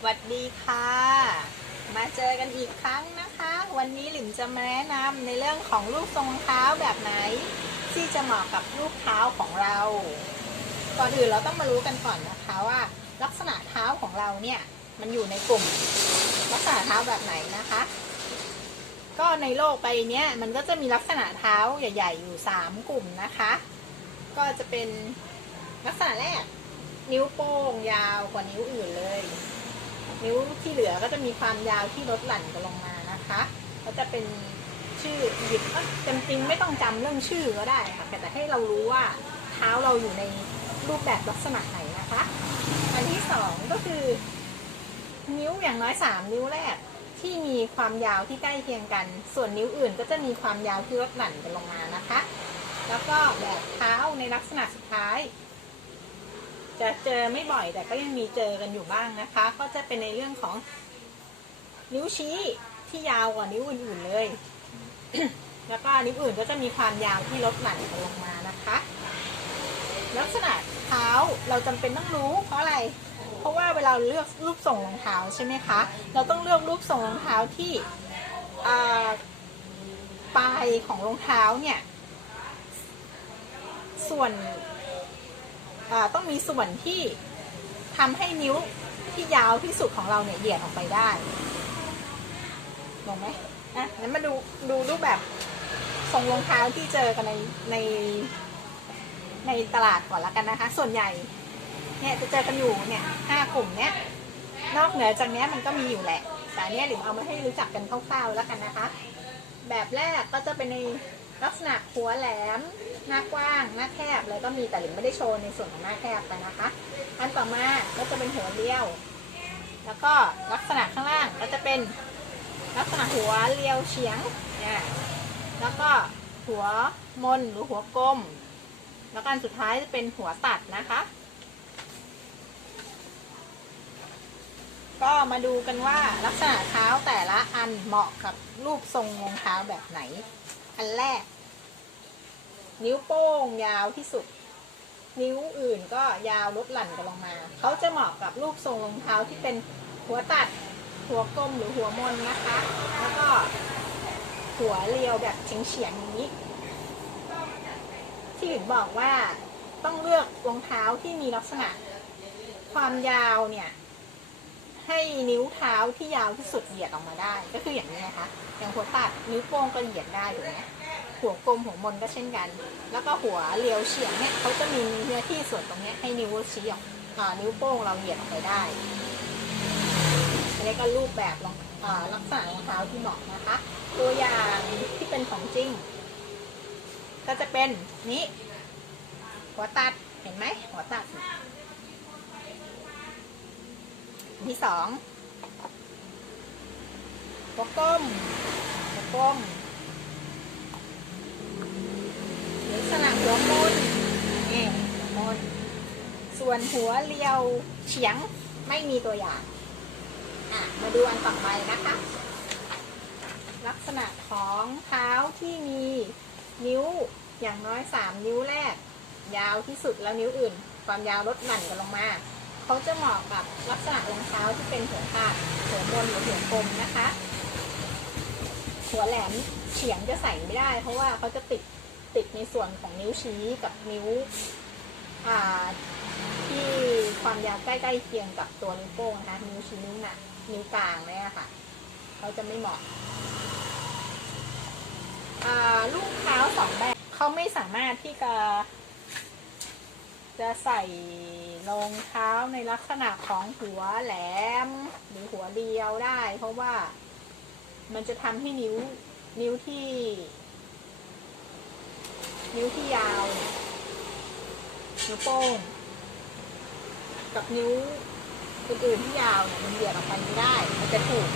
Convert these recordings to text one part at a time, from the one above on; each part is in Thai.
สวัสดีค่ะ มาเจอกันอีกครั้งนะคะ วันนี้หลิมจะมาแนะนำในเรื่องของรูปทรงเท้าแบบไหน ที่จะเหมาะกับรูปเท้าของเรา ก่อนอื่นเราต้องมารู้กันก่อนนะคะว่าลักษณะเท้าของเราเนี่ยมันอยู่ในกลุ่ม ลักษณะเท้าแบบไหนนะคะ ก็ในโลกใบนี้มันก็จะมีลักษณะเท้าใหญ่ ๆ อยู่ 3 กลุ่มนะคะ ก็จะเป็นลักษณะแรกนิ้วโป้งยาวกว่านิ้วอื่นเลย นิ้วที่เหลือก็จะมีความยาวที่ลดหลั่นกันลงมานะคะ ก็จะเป็นชื่อหยิบเต็มจริงไม่ต้องจำเรื่องชื่อก็ได้ค่ะแต่แต่ให้เรารู้ว่าเท้าเราอยู่ในรูปแบบลักษณะไหนนะคะ อันที่สองก็คือ นิ้วอย่างน้อยสามนิ้วแรกที่มีความยาวที่ใกล้เคียงกัน ส่วนนิ้วอื่นก็จะมีความยาวที่ลดหลั่นกันลงมานะคะ แล้วก็แบบเท้าในลักษณะสุดท้าย จะเจอไม่บ่อยแต่ก็ยังมีเจอกันอยู่บ้างนะคะ ก็จะเป็นในเรื่องของนิ้วชี้ที่ยาวกว่านิ้วอื่นๆเลย แล้วก็นิ้วอื่นก็จะมีความยาวที่ลดหลั่นลงมานะคะ ลักษณะเท้าเราจำเป็นต้องรู้ เพราะอะไร เพราะว่าเวลาเลือกรูปทรงรองเท้าใช่ไหมคะ เราต้องเลือกรูปทรงรองเท้าที่ปลายของรองเท้าเนี่ย ส่วน ต้องมีส่วนที่ทำให้นิ้วที่ยาวที่สุดของเราเนี่ยเหยียดออกไปได้ลงไหมอะงั้นมาดูดูรูปแบบทรงรองเท้าที่เจอกันในในในตลาดก่อนละกันนะคะ ส่วนใหญ่เนี่ยจะเจอกันอยู่เนี่ยห้ากลุ่มเนี้ยนอกเหนือจากเนี้ยมันก็มีอยู่แหละ แต่อันเนี้ยหลิมเอามาให้รู้จักกันคร่าวๆแล้วกันนะคะ แบบแรกก็จะเป็นใน ลักษณะหัวแหลม หน้ากว้าง หน้าแคบเลยก็มีแต่หลิมไม่ได้โชว์ในส่วนของหน้าแคบไปนะคะ อันต่อมาก็จะเป็นหัวเรียว แล้วก็ลักษณะข้างล่างก็จะเป็นลักษณะหัวเรียวเฉียงเนี่ยแล้วก็หัวมนหรือหัวกลม แล้วกันสุดท้ายจะเป็นหัวตัดนะคะ ก็มาดูกันว่าลักษณะเท้าแต่ละอันเหมาะกับรูปทรงรองเท้าแบบไหน อันแรก นิ้วโป้งยาวที่สุด นิ้วอื่นก็ยาวลดหลั่นกันลงมา เขาจะเหมาะกับรูปทรงรองเท้าที่เป็นหัวตัด หัวกลมหรือหัวมนนะคะ แล้วก็หัวเรียวแบบเฉียงๆอย่างนี้ ที่ถึงบอกว่าต้องเลือกรองเท้าที่มีลักษณะความยาวเนี่ย ให้นิ้วเท้าที่ยาวที่สุดเหยียดออกมาได้ ก็คืออย่างนี้นะคะอย่างหัวตัดนิ้วโป้งก็เหยียดได้ถูกไหมหัวกลมหัวมนก็เช่นกัน แล้วก็หัวเรียวเฉียงเนี่ยเขาจะมีเนื้อที่ส่วนตรงนี้ให้นิ้วชี้ออกอ่านิ้วโป้งเราเหยียดออกไปได้อันนี้ก็รูปแบบรองลักษณะรองเท้าที่เหมาะนะคะ ตัวอย่างที่เป็นของจริง ก็จะเป็นนี้ หัวตัดเห็นไหมหัวตัด ที่สองหัวก้มหัวก้มลักษณะหัวมุนนี่หัวมุนส่วนหัวเรียวเฉียงไม่มีตัวอย่างอะมาดูอันต่อไปนะคะ ลักษณะของเท้าที่มีนิ้วอย่างน้อยสามนิ้วแรก ยาวที่สุดแล้วนิ้วอื่น ความยาวลดหลั่นกันลงมา เขาจะเหมาะกับลักษณะรองเท้าที่เป็นหัวขาดหัวมนหรือหัวกลมนะคะ หัวแหลมเฉียงจะใส่ไม่ได้ เพราะว่าเขาจะติดติดในส่วนของนิ้วชี้กับนิ้วที่ความยาวใกล้ๆเคียงกับตัวนิ้วโป้งนะคะนิ้วชี้นิ้วหนักนิ้วกลางเนี่ยค่ะเขาจะไม่เหมาะลูกเท้าสองแบบเขาไม่สามารถที่จะ จะใส่ รองเท้าในลักษณะของหัวแหลม หรือหัวเรียวได้ เพราะว่ามันจะทำให้นิ้วนิ้วที่ นิ้วที่ยาว นิ้วโป้ง กับนิ้วอื่นๆที่ยาวเนี่ยมันเหยียดออกไปไม่ได้ มันจะถูก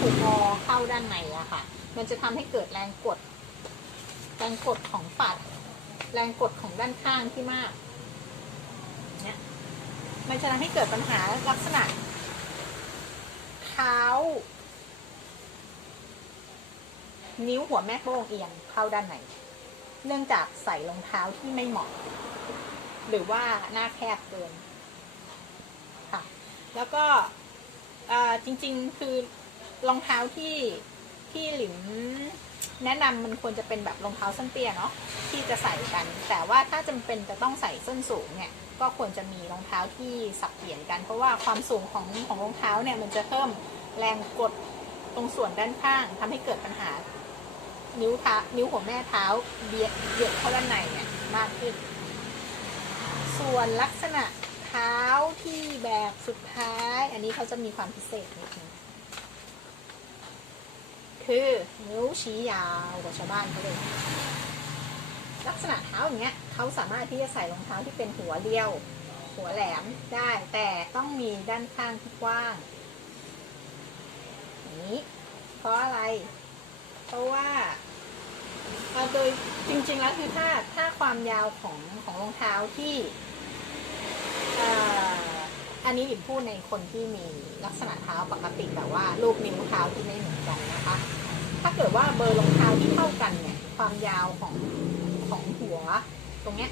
ถูกงอเข้าด้านในอะค่ะ มันจะทำให้เกิดแรงกด แรงกดของฝัด แรงกดของด้านข้างที่มาก มันจะทำให้เกิดปัญหาลักษณะ เท้า นิ้วหัวแม่โป้งเอียงเข้าด้านในเนื่องจากใส่รองเท้าที่ไม่เหมาะ หรือว่าหน้าแคบเกินค่ะ แล้วก็จริง ๆ คือรองเท้าที่ที่หลิม แนะนำมันควรจะเป็นแบบรองเท้าส้นเตี้ยเนาะที่จะใส่กัน แต่ว่าถ้าจำเป็นจะต้องใส่ส้นสูงเนี่ยก็ควรจะมีรองเท้าที่สับเปลี่ยนกัน เพราะว่าความสูงของของรองเท้าเนี่ยมันจะเพิ่มแรงกดตรงส่วนด้านข้างทำให้เกิดปัญหา นิ้วเท้านิ้วหัวแม่เท้าเบียดเบียดเข้าด้านในเนี่ยมากขึ้น ส่วนลักษณะเท้าที่แบบสุดท้าย อันนี้เขาจะมีความพิเศษนิดนึง คือนิ้วชี้ยาวกว่าชาวบ้านเขาเลย ลักษณะเท้าอย่างเงี้ยเขาสามารถที่จะใส่รองเท้าที่เป็นหัวเดียว หัวแหลมได้ แต่ต้องมีด้านข้างที่กว้างอย่างนี้ เพราะอะไร เพราะว่าเอ่อโดยจริงๆแล้วคือถ้าถ้าความยาวของของรองเท้าที่ อันนี้หิมพูดในคนที่มีลักษณะเท้าปกติแบบว่ารูปนิ้วเท้าที่ไม่เหมือนกันนะคะ ถ้าเกิดว่าเบอร์รองเท้าที่เท่ากันเนี่ย ความยาวของของหัวตรงเนี้ย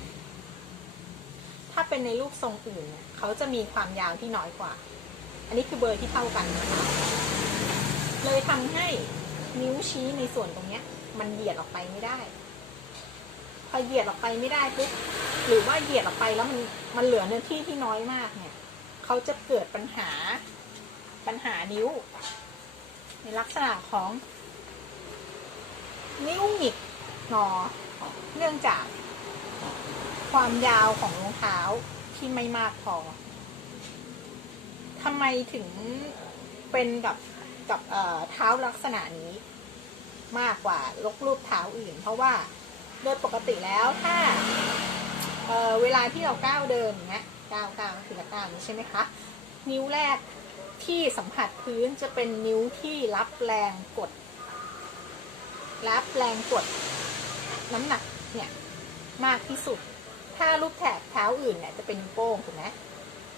ถ้าเป็นในรูปทรงอื่นเนี่ยเขาจะมีความยาวที่น้อยกว่า อันนี้คือเบอร์ที่เท่ากันนะคะ เลยทำให้นิ้วชี้ในส่วนตรงเนี้ย มันเหยียดออกไปไม่ได้พอเหยียดออกไปไม่ได้ปุ๊บหรือว่าเหยียดออกไปแล้วมันมันเหลือเนื้อที่ที่น้อยมากเนี่ย เขาจะเกิดปัญหาปัญหานิ้ว ในลักษณะของ นิ้วหงิกงอเนื่องจาก ความยาวของรองเท้าที่ไม่มากพอทำไมถึงเป็นกับกับเอ่อเท้าลักษณะนี้ มากกว่าลกรูปเท้าอื่น เพราะว่าโดยปกติแล้วถ้าเเวลาที่เราก้าวเดินเงี้ย ก้าวก้าวคือก้าวนี้ใช่ไหมคะ นิ้วแรกที่สัมผัสพื้นจะเป็นนิ้วที่รับแรงกด รับแรงกดน้ำหนักเนี่ยมากที่สุด ถ้ารูปแถบเท้าอื่นเนี่ยจะเป็นนิ้วโป้งถูกไหม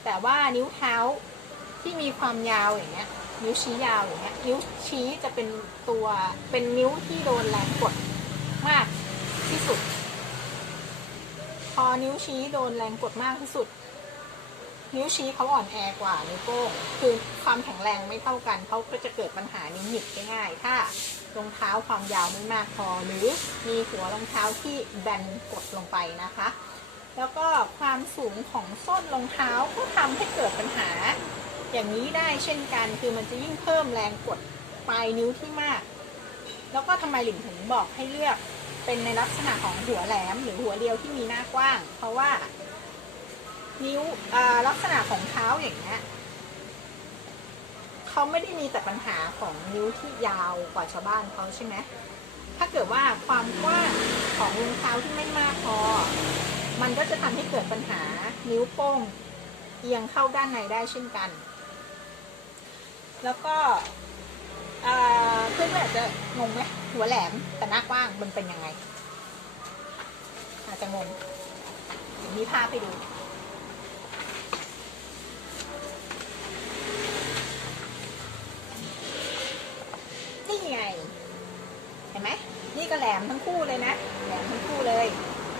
แต่ว่านิ้วเท้าที่มีความยาวอย่างเงี้ย นิ้วชี้ยาวอย่างเงี้ย นิ้วชี้จะเป็นตัวเป็นนิ้วที่โดนแรงกดมากที่สุด พอนิ้วชี้โดนแรงกดมากที่สุด นิ้วชี้เขาอ่อนแอกว่านิ้วโป้งคือความแข็งแรงไม่เท่ากันเขาก็จะเกิดปัญหานิ้วหงิกได้ง่ายถ้ารองเท้าความยาวไม่มากพอ หรือมีหัวรองเท้าที่แบนกดลงไปนะคะ แล้วก็ความสูงของส้นรองเท้าก็ทำให้เกิดปัญหา อย่างนี้ได้เช่นกันคือมันจะยิ่งเพิ่มแรงกดปลายนิ้วที่มาก แล้วก็ทำไมหลินถึงบอกให้เลือกเป็นในลักษณะของหัวแหลมหรือหัวเดียวที่มีหน้ากว้าง เพราะว่า นิ้วลักษณะของเท้าอย่างเงี้ยเขาไม่ได้มีแต่ปัญหาของนิ้วที่ยาวกว่าชาวบ้านเขาใช่ไหมถ้าเกิดว่าความกว้างของรองเท้าที่ไม่มากพอ มันก็จะทำให้เกิดปัญหานิ้วโป้งเอียงเข้าด้านในได้เช่นกัน แล้วก็เพื่อนๆอาจจะงงไหมหัวแหลมแต่หน้ากว้างมันเป็นยังไง อาจจะงงมีภาพไปดู นี่ ไง เห็นไหมนี่ก็แหลมทั้งคู่เลยนะ แหลมทั้งคู่เลย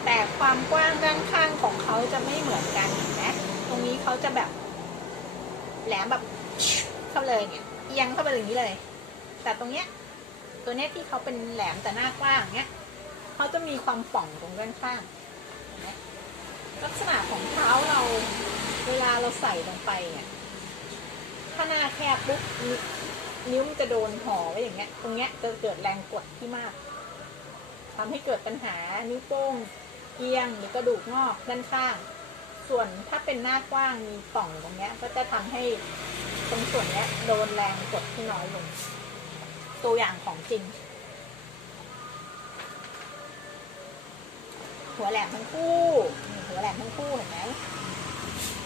แต่ความกว้างด้านข้างของเขาจะไม่เหมือนกันเห็นไหมตรงนี้เขาจะแบบ แหลมแบบเข้าเลยเนี่ยเอียงเข้าไปอย่างนี้เลย แต่ตรงเนี้ย ตัวเนี้ยที่เขาเป็นแหลมแต่หน้ากว้างเนี้ยเขาจะมีความป่องตรงด้านข้างลักษณะของเท้าเราเวลาเราใส่ลงไปเนี่ยถ้าหน้าแคบปุ๊บ นิ้วมันจะโดนห่อไว้อย่างเงี้ย ตรงเนี้ยจะเกิดแรงกดที่มากทำให้เกิดปัญหานิ้วโป้งเอียงหรือกระดูกงอกด้านข้าง ส่วนถ้าเป็นหน้ากว้างมีป่องตรงเนี้ย ก็จะทำให้ตรงส่วนเนี้ยโดนแรงกดที่น้อยลง ตัวอย่างของจริง หัวแหลมทั้งคู่ หัวแหลมทั้งคู่เห็นไหม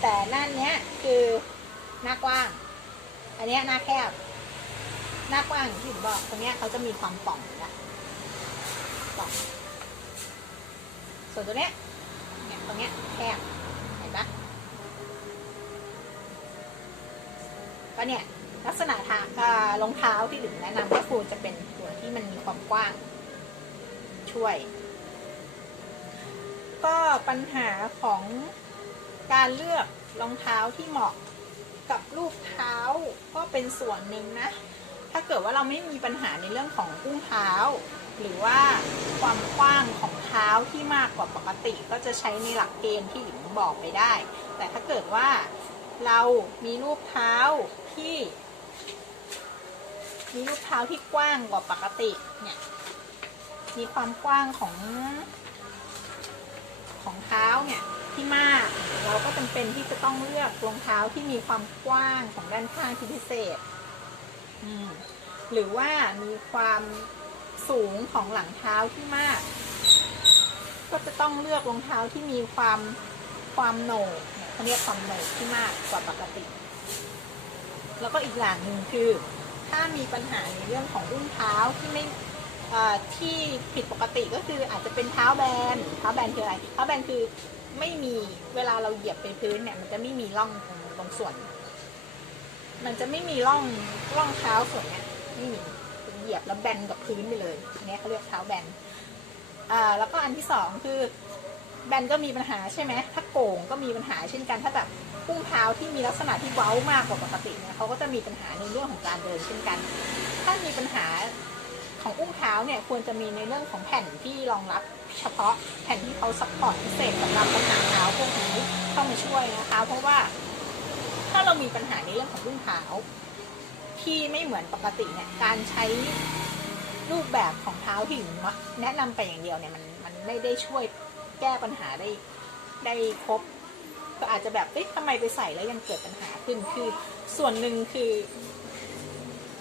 แต่หน้าเนี้ยคือหน้ากว้าง อันเนี้ยหน้าแคบ หน้ากว้างอย่างที่ผมบอกตรงเนี้ยเขาจะมีความป่องนะป่องส่วนตัวเนี้ยเนี่ยตรงเนี้ยแคบเห็นปะก็เนี่ยลักษณะทางรองเท้าที่หลินแนะนำก็ควรจะเป็นตัวที่มันมีความกว้างช่วย ก็ปัญหาของการเลือกรองเท้าที่เหมาะกับรูปเท้าก็เป็นส่วนหนึ่งนะ ถ้าเกิดว่าเราไม่มีปัญหาในเรื่องของอุ้งเท้า หรือว่าความกว้างของเท้าที่มากกว่าปกติก็จะใช้ในหลักเกณฑ์ที่หลิมบอกไปได้ แต่ถ้าเกิดว่าเรามีรูปเท้าที่ มีรูปเท้าที่กว้างกว่าปกติเนี่ยมีความกว้างของของเท้าเนี่ยที่มาก เราก็จำเป็นที่จะต้องเลือกรองเท้าที่มีความกว้างของด้านข้างที่พิเศษ หรือว่ามีความสูงของหลังเท้าที่มาก ก็จะต้องเลือกรองเท้าที่มีความความโหนกเนี่ยเขาเรียกความโหนกที่มากกว่าปกติ แล้วก็อีกอย่างหนึ่งคือ ถ้ามีปัญหาในเรื่องของอุ้งเท้าที่ไม่ที่ผิดปกติก็คืออาจจะเป็นเท้าแบน เท้าแบนคืออะไร เท้าแบนคือไม่มีเวลาเราเหยียบไปพื้นเนี่ยมันจะไม่มีร่องตรงส่วน มันจะไม่มีร่องร่องเท้าส่วนเนี้ยไม่มีเหยียบแล้วแบนกับพื้นไปเลยอันนี้เขาเรียกเท้าแบนอ่าแล้วก็อันที่สองคือแบนก็มีปัญหาใช่ไหมถ้าโก่งก็มีปัญหาเช่นกัน ถ้าแบบพุ่งเท้าที่มีลักษณะที่เว้ามากกว่าปกติเนี่ยเขาก็จะมีปัญหาในเรื่องของการเดินเช่นกัน ถ้ามีปัญหาของอุ้งเท้าเนี่ยควรจะมีในเรื่องของแผ่นที่รองรับเฉพาะแผ่นที่เขาซัพพอร์ตพิเศษสำหรับปัญหาเท้าพวกนี้เข้ามาช่วยนะคะ เพราะว่า ถ้าเรามีปัญหาในเรื่องของอุ้งเท้าที่ไม่เหมือนปกติเนี่ย การใช้รูปแบบของเท้าที่หญิงแนะนำไปอย่างเดียวเนี่ยมันมันไม่ได้ช่วยแก้ปัญหาได้ได้ครบ ก็อาจจะแบบเอ๊ะทำไมไปใส่แล้วยังเกิดปัญหาขึ้นคือส่วนหนึ่งคือ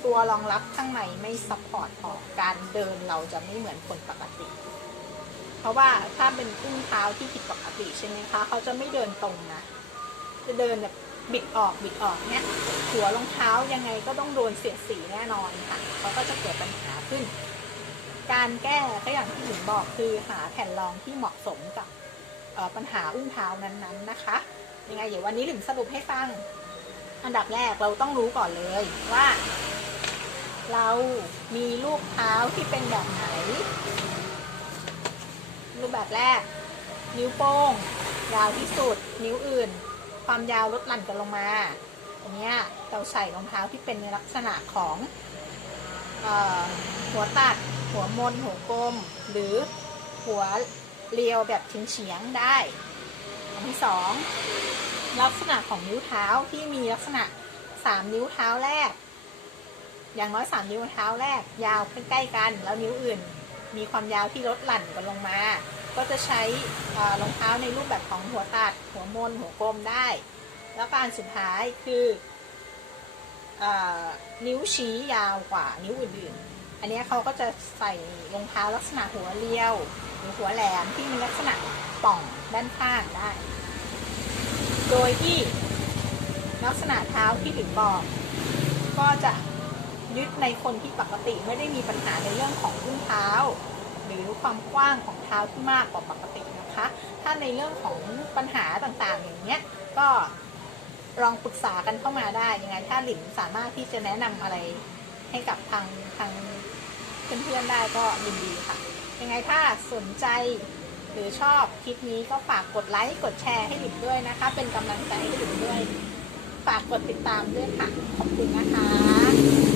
ตัวรองรับข้างในไม่ซัพพอร์ตพอการเดินเราจะไม่เหมือนคนปกติ เพราะว่าถ้าเป็นอุ้งเท้าที่ผิดปกติใช่ไหมคะ เขาจะไม่เดินตรงนะจะเดินแบบ บิดออกบิดออกเนี่ยหัวรองเท้ายังไงก็ต้องโดนเสียดสีแน่นอนค่ะเขาก็จะเกิดปัญหาขึ้น การแก้ก็อย่างที่หญิงบอกคือหาแผ่นรองที่เหมาะสมกับปัญหาอุ้งเท้านั้นๆนะคะยังไงเดี๋ยววันนี้หลิมสรุปให้ฟัง อันดับแรกเราต้องรู้ก่อนเลยว่า เรามีรูปเท้าที่เป็นแบบไหน รูปแบบแรก นิ้วโป้งยาวที่สุด นิ้วอื่น ความยาวลดหลั่นกันลงมาอันเนี้ยเราใส่รองเท้าที่เป็นในลักษณะของหัวตัด หัวมน หัวกลม หรือหัวเรียวแบบเฉียงๆได้ อันที่สองลักษณะของนิ้วเท้าที่มีลักษณะสามนิ้วเท้าแรก อย่างน้อยสามนิ้วเท้าแรก ยาวใกล้ๆกัน แล้วนิ้วอื่น มีความยาวที่ลดหลั่นกันลงมา ก็จะใช้รองเท้าในรูปแบบของหัวตัด หัวมน หัวกลมได้ แล้วการสุดท้ายคืออนิ้วชี้ยาวกว่านิ้วอื่นๆ อันนี้เขาก็จะใส่รองเท้าลักษณะหัวเรียว หรือหัวแหลมที่มีลักษณะป่องด้านข้างได้ โดยที่ลักษณะเท้าที่ถึงบอกก็จะยึดในคนที่ปกติไม่ได้มีปัญหาในเรื่องของอุ้งเท้า รือความกว้างของเท้าที่มากกว่าปกตินะคะ ถ้าในเรื่องของปัญหาต่างๆ อย่างเนี้ยก็ลองปรึกษากันเข้ามาได้ยังไง ถ้าหลินสามารถที่จะแนะนำอะไรให้กับทางทางเพื่อนๆได้ก็ยินดีค่ะ ยังไงถ้าสนใจหรือชอบคลิปนี้ก็ฝากกดไลค์กดแชร์ให้หลินด้วยนะคะ เป็นกำลังใจให้หลินด้วย ฝากกดติดตามด้วยค่ะ ขอบคุณนะคะ